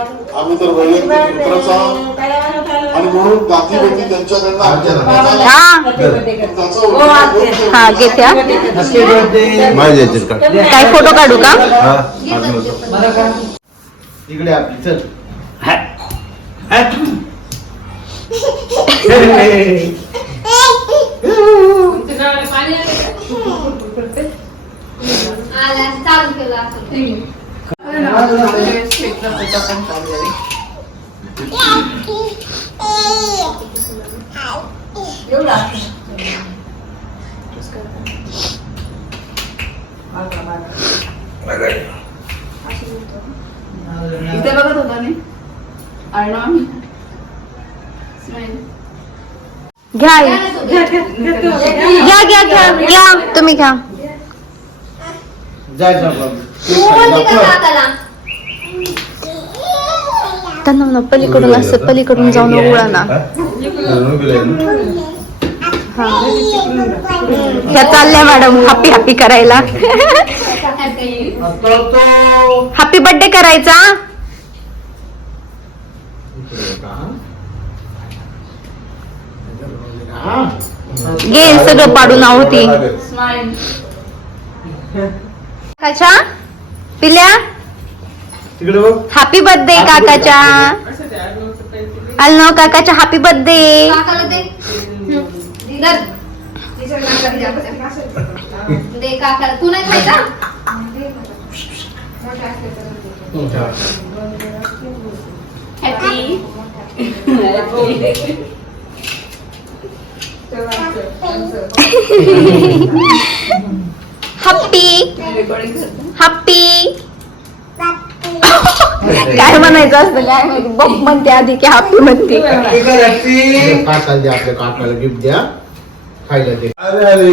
आम्ही तर वैयक्तिक मित्राचा आणि म्हणून त्यांच्याकडनं हा. त्याचा उल्लेख करून हा घेते हा. माझ्या याच्यात काढ. काय फोटो काढू का? हा. इकडे आपली चल. आला चालू केलं आपण इथे बघत होता मी. अर्णव घ्या आई. घ्या घ्या घ्या घ्या तुम्ही घ्या. जाय जा बाबू. बोलते का काकाला त्यांना म्हणा पलीकडून असं पलीकडून जाऊन उळा ना. ना. ह्या चालल्या मॅडम हॅपी हॅपी करायला. हॅपी बर्थडे करायचा. हा घेईल सगळं पाडून आहोती काकाच्या पिल्या? तिकडे बघ हॅपी बर्थडे काकाच्या आलं काकाच्या हॅपी बर्थडे काकाला दे। धर. दे काकाला तू नाही खायचा? हॅपी हॅपी हॅपी काय म्हणायचं असतं काय माहिती बघ म्हणते आधी की हॅपी म्हणते काकाला द्या आपल्या काकाला गिफ्ट द्या खायला दे अरे अरे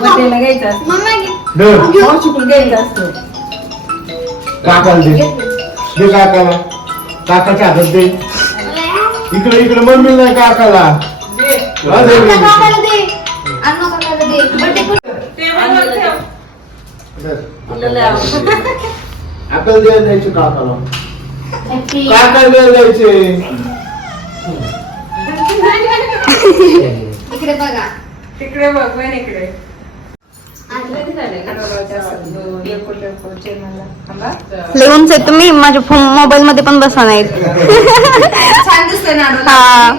बर्थडेला घ्यायचं असतं मम्मा घे. दे. मावशीकडून घ्यायचं असतं काकाला दे दे काकाला काकाच्या हातात दे इकडे इकडे मम्मी नाही काकाला हा, दे. दे दे दे. आपल्याला द्यायला द्यायचे काकाला काकाला द्यायला द्यायचे? इकडे बघा. तिकडे बघ पण इकडे. लिहूनच आहे तुम्ही माझ्या फोन मोबाईल मध्ये पण बसा नाहीत छान दिसतंय ना हा.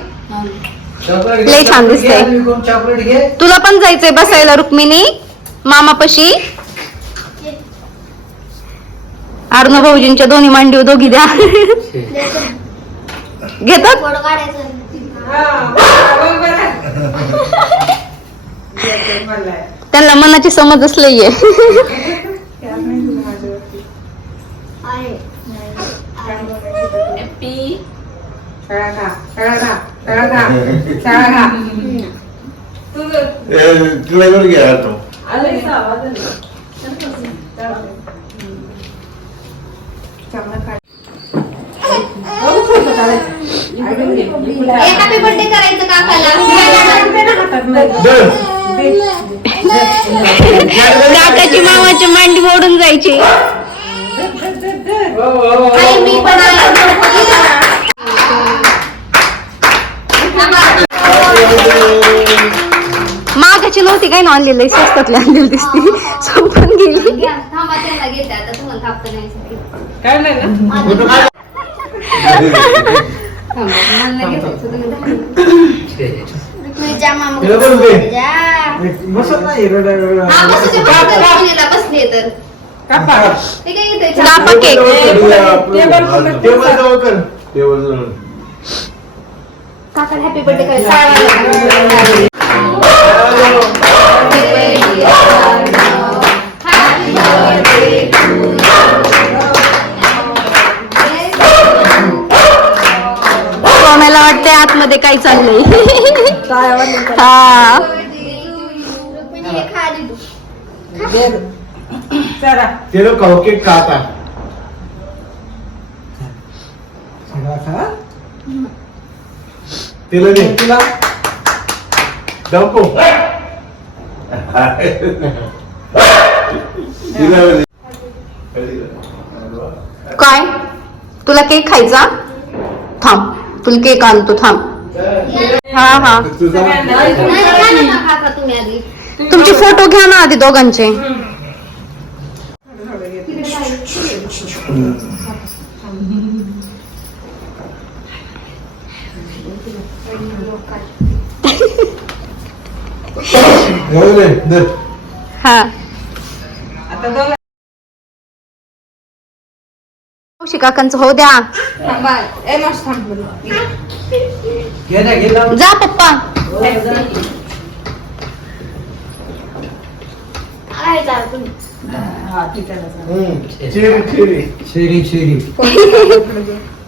चॉकलेट लय छान दिसतंय. तुला पण जायचंय बसायला रुक्मिणी. मामापाशी. अर्णव भाऊजींच्या दोन्ही मांडीव दोघी द्या. घेतात? त्यांना मनाची समज असली आहे आहे हॅपी सगळा खा सगळा खा सगळा खा सगळा खा ए, तुला घ्या तो हॅपी बर्थडे करायचं काकाला काकाची मामाची मांडी मोडून जायची. आई मी पण आले. थांबा. मागाची नव्हती काय ना आणलेलं स्वस्तातली आणलेली दिसती. संपून गेली. काय नाही मामा दे. जा. बसत नाही रडा- रडा. हा, बसू दे, बसू दे, रुक्मिणीला बसलीये तर कापा ते काय केक टेबल जवळ कर टेबल जवळ. काकाला हॅपी बर्थडे करायचं आतमध्ये काय चाललंय हा. हे तू. लोक केक खाता तिला दे. तुला? डंपो तिला काय? तुला केक खायचा? थांब. तुला केक आणतो थांब हा हा. तुमचे फोटो घ्या ना आधी दोघांचे. हा मावशी काकांचं हो द्या. थांबा. ए मस्त थांब बरं. जा पप्पा. आहे का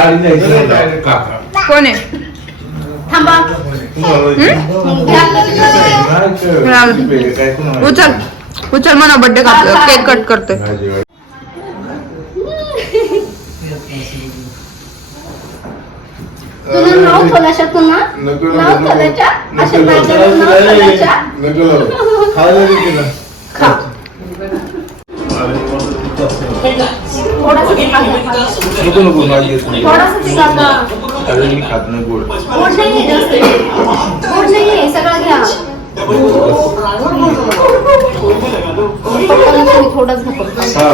गाडी काका. कोण आहे? थांबा. उचल. उचल म्हणा बर्थडे केक कट करतोय. तुला नको खोलाच्या नको. अशा नको बायकांना नाव खोलाच्या नको खायला दे तिला. थोडासा तिखट टाका. नको नको मला येत नाही. थोडासा तिखट टाका. कारण मी खात नाही गोड गोड नाहीये जास्त. गोड नाहीये, सगळं घ्या पप्पाला तुम्ही थोडंच घ्या फक्त. हा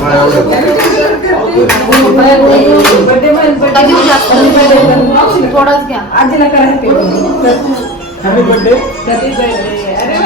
मला एवढं पप्पा घेऊ जास्त. थोडंच घ्या आजीला करा happy birthday. Happy birthday Happy birthday. अरे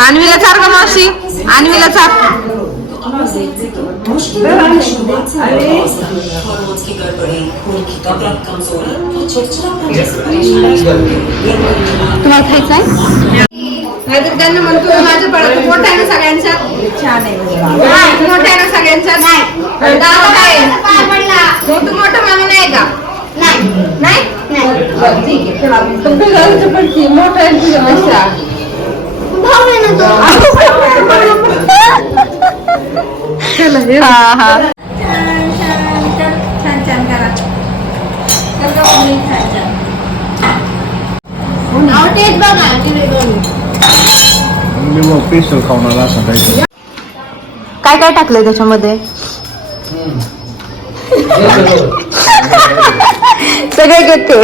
आणवीला चार का मावशी? आणवीला चार. तुम्हाला खायचं आहे नाहीतर त्यांना म्हणतो माझ्या पडत मोठा आहे ना सगळ्यांचा. छान आहे. मोठा दादा काय मोठं मोठं मामी नाही का? नाही. ठीक आहे. चला. तुमच्या घरचं पण की मोठं आहे. हा हा. मी मग पेशल खाऊन आला असं काही. काय काय टाकलंय त्याच्यामध्ये? सगळे घेते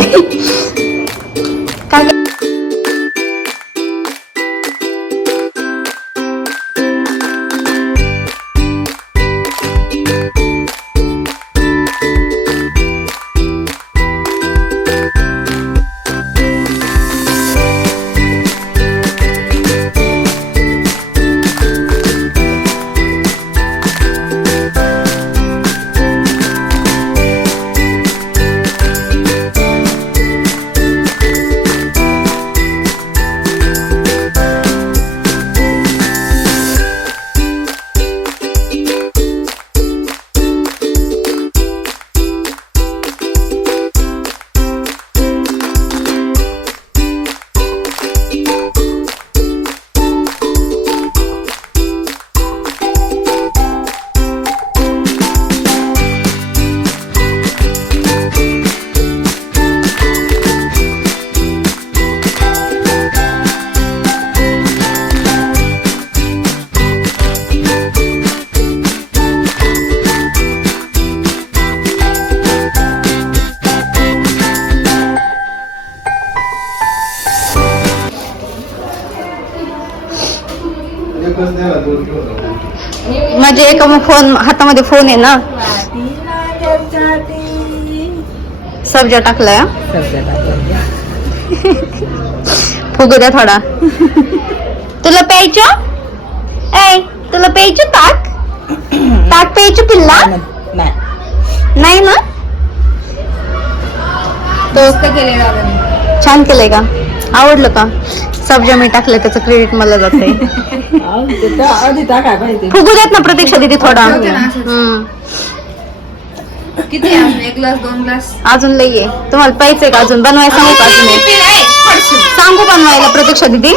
म्हणजे एका फ़ोन हातामध्ये फ़ोन आहे ना सब्जा टाकलाय? फुगू द्या थोडा तुला प्यायचं ए तुला प्यायचं ताक ताक प्यायचं पिल्ला नाही ना तो छान केलंय का आवडलं का? सब्जा मी टाकलंय त्याचं क्रेडिट मला जाते फुगू देत ना प्रतीक्षा दिदी थोडा. किती? एक ग्लास दोन ग्लास? अजून लई आहे. तुम्हाला प्यायचंय का अजून? बनवायला सांगू का अजून? सांगू बनवायला प्रतीक्षा दिदी.